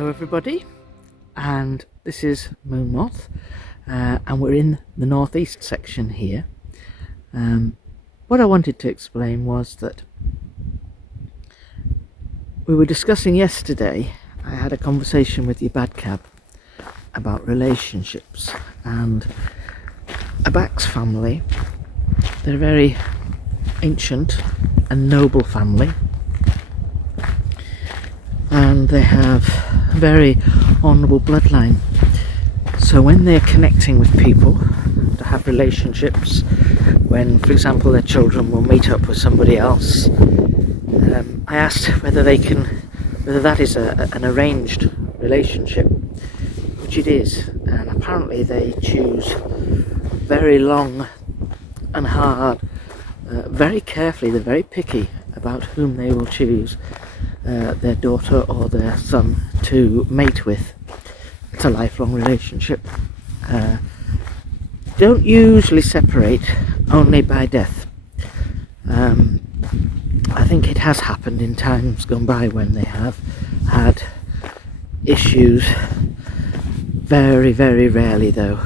Hello everybody, and this is Moon Moth, and we're in the northeast section here. What I wanted to explain was that we were discussing yesterday. I had a conversation with the Abaq about relationships, and Abaq's family, they're a very ancient and noble family, and they have a very honourable bloodline. So when they're connecting with people to have relationships, when for example their children will meet up with somebody else, I asked whether that is an arranged relationship, which it is, and apparently they choose very long and hard, very carefully. They're very picky about whom they will choose their daughter or their son to mate with. It's a lifelong relationship. Don't usually separate, only by death. I think it has happened in times gone by when they have had issues. Very, very rarely though.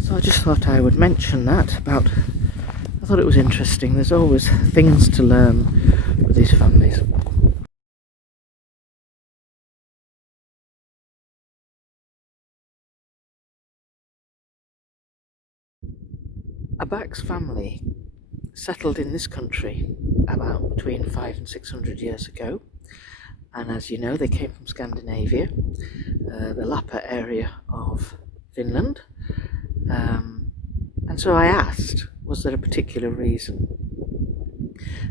So I just thought I would mention that I thought it was interesting. There's always things to learn with these families. Abaq's family settled in this country about between 500 and 600 years ago, and as you know, they came from Scandinavia, the Lappa area of Finland, and so I asked, was there a particular reason?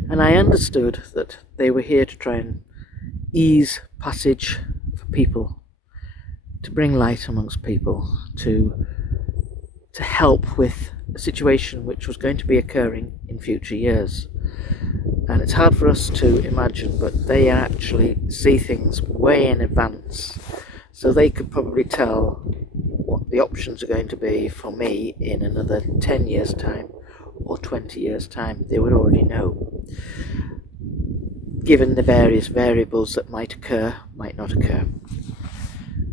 And I understood that they were here to try and ease passage for people, to bring light amongst people, to help with a situation which was going to be occurring in future years. And it's hard for us to imagine, but they actually see things way in advance, so they could probably tell what the options are going to be for me in another 10 years time or 20 years time. They would already know, given the various variables that might occur, might not occur.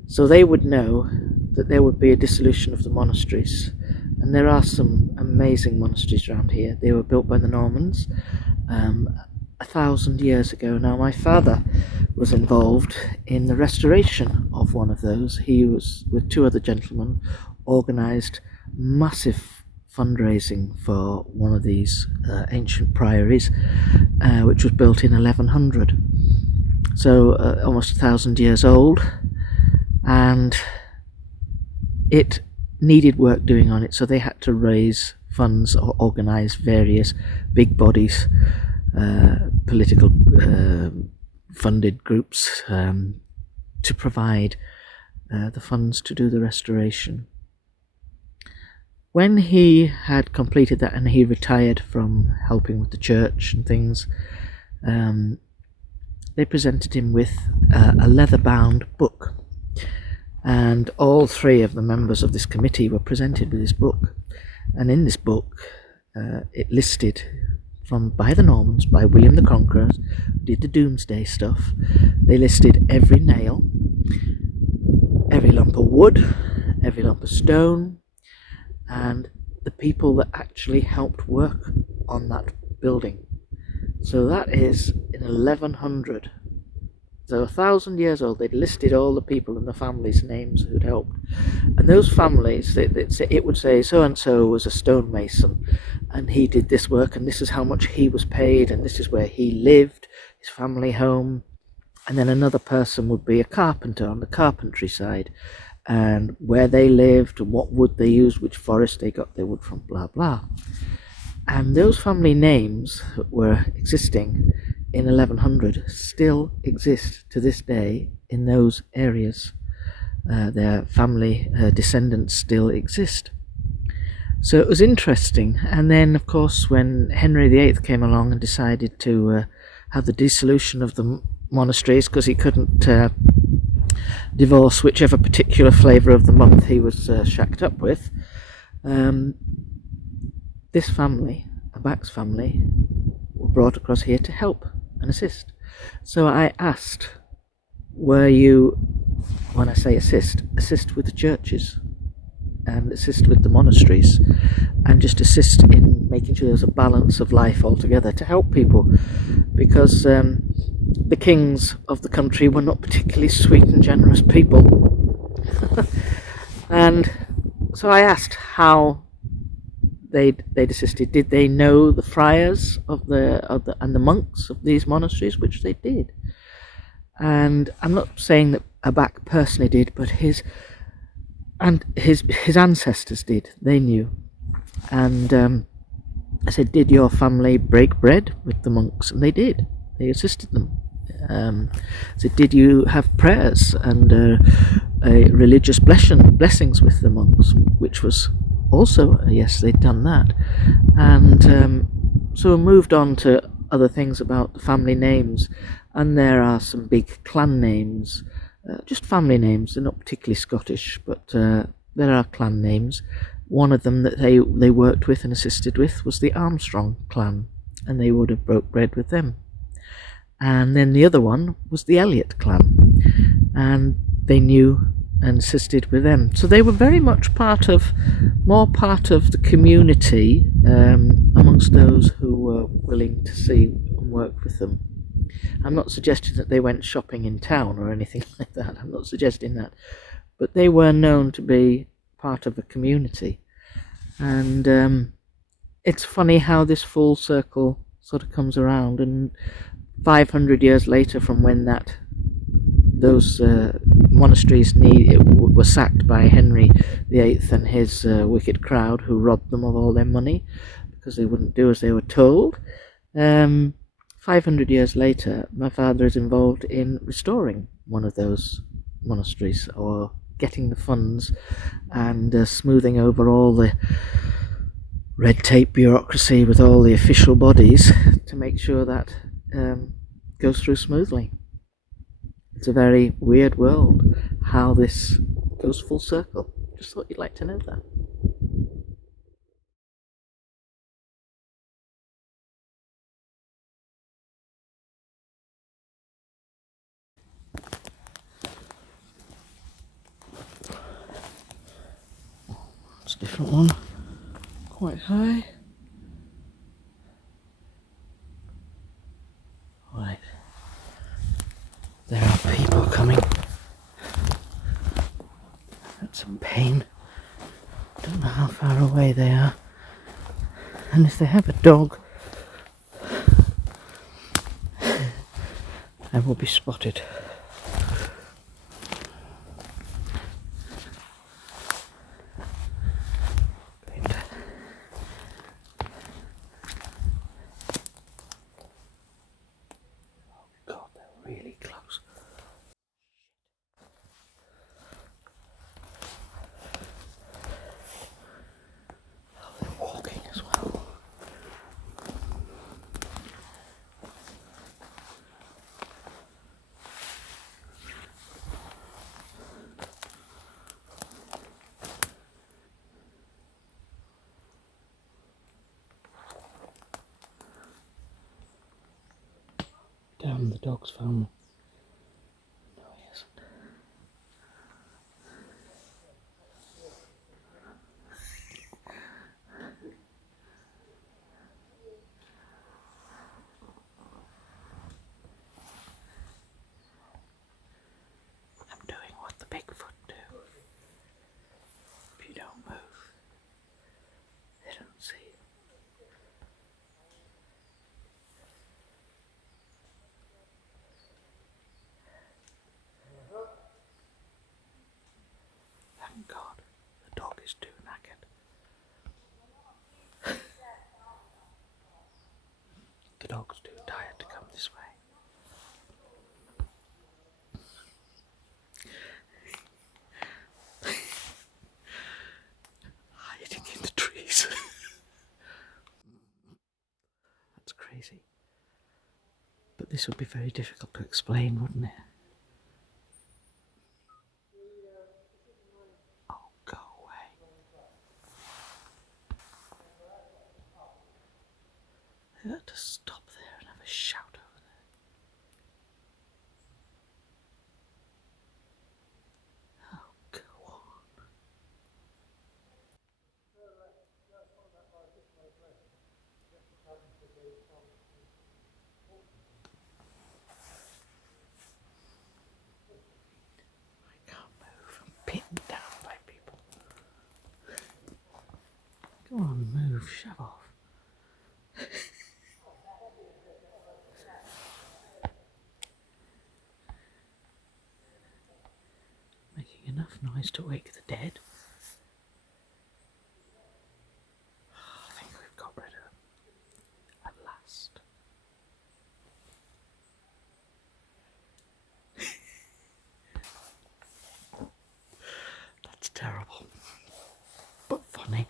So they would know that there would be a dissolution of the monasteries, and there are some amazing monasteries around here. They were built by the Normans 1,000 years ago. Now my father was involved in the restoration of one of those. He was, with two other gentlemen, organised massive fundraising for one of these ancient priories, which was built in 1100, so almost 1,000 years old, and it needed work doing on it, so they had to raise funds or organise various big bodies, political funded groups, to provide the funds to do the restoration. When he had completed that and he retired from helping with the church and things, they presented him with a leather-bound book, and all three of the members of this committee were presented with this book. And in this book, it listed by the Normans, by William the Conqueror, did the doomsday stuff. They listed every nail, every lump of wood, every lump of stone, and the people that actually helped work on that building. So that is in 1100. So 1,000 years old, they'd listed all the people and the families' names who'd helped. And those families, it would say so-and-so was a stonemason, and he did this work, and this is how much he was paid, and this is where he lived, his family home. And then another person would be a carpenter on the carpentry side, and where they lived, and what wood they used, which forest they got their wood from, blah, blah. And those family names that were existing in 1100 still exist to this day in those areas. Their family descendants still exist. So it was interesting. And then of course when Henry VIII came along and decided to have the dissolution of the monasteries, because he couldn't divorce whichever particular flavour of the month he was shacked up with, this family, Abaq's family, were brought across here to help and assist. So I asked where you, when I say assist with the churches and assist with the monasteries, and just assist in making sure there's a balance of life altogether to help people, because the kings of the country were not particularly sweet and generous people. And so I asked how they'd assisted. Did they know the friars and the monks of these monasteries? Which they did. And I'm not saying that Abaq personally did, but his ancestors did. They knew. And I said, did your family break bread with the monks? And they did. They assisted them. I said, did you have prayers and religious blessings with the monks? Which was also yes, they'd done that. And so we moved on to other things about the family names, and there are some big clan names, just family names. They're not particularly Scottish, but there are clan names. One of them that they worked with and assisted with was the Armstrong clan, and they would have broke bread with them. And then the other one was the Elliot clan, and they knew and assisted with them. So they were very much more part of the community amongst those who were willing to see and work with them. I'm not suggesting that they went shopping in town or anything like that. I'm not suggesting that. But they were known to be part of a community. And it's funny how this full circle sort of comes around, and 500 years later from when those monasteries were sacked by Henry VIII and his wicked crowd, who robbed them of all their money because they wouldn't do as they were told. 500 years later, my father is involved in restoring one of those monasteries, or getting the funds and smoothing over all the red tape bureaucracy with all the official bodies to make sure that goes through smoothly. It's a very weird world how this goes full circle. Just thought you'd like to know that. It's a different one. Quite high. Right. There are people coming. That's some pain. Don't know how far away they are. And if they have a dog, I will be spotted. Damn, the dog's found me. No, he hasn't. I'm doing what the Bigfoot do. If you don't move, they don't see you. Thank God, the dog is too knackered. The dog's too tired to come this way. Hiding in the trees. That's crazy. But this would be very difficult to explain, wouldn't it? Oh, go away. They ought to stop there and have a shout over there. I can't move. I'm pinned down by people. Go on, move. Shove off. Making enough noise to wake the dead. I think we've got rid of them. At last. That's terrible. But funny.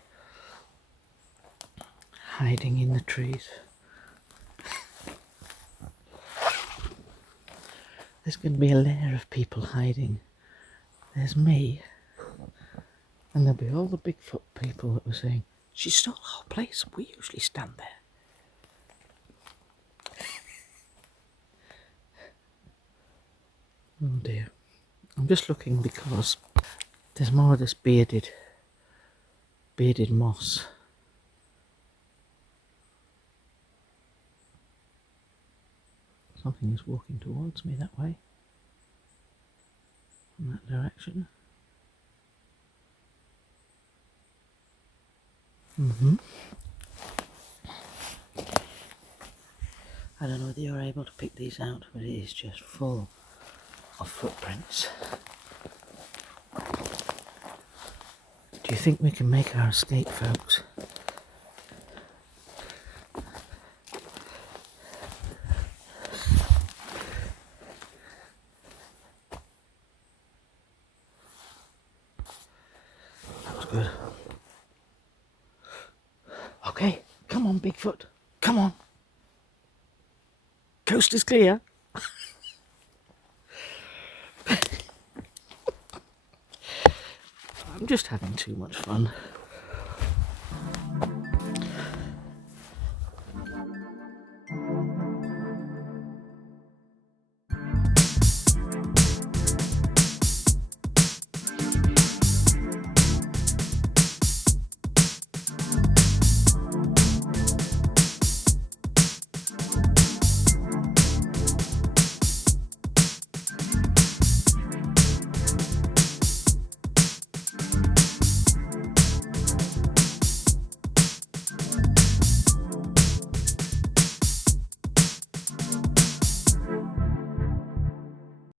Hiding in the trees. There's going to be a lair of people hiding. There's me. And there'll be all the Bigfoot people that were saying, she stole our place, we usually stand there. Oh dear. I'm just looking because there's more of this bearded moss. Something is walking towards me that way. In that direction. I don't know whether you're able to pick these out, but it is just full of footprints. Do you think we can make our escape, folks? That was good. Okay, come on, Bigfoot. Come on. Coast is clear. I'm just having too much fun.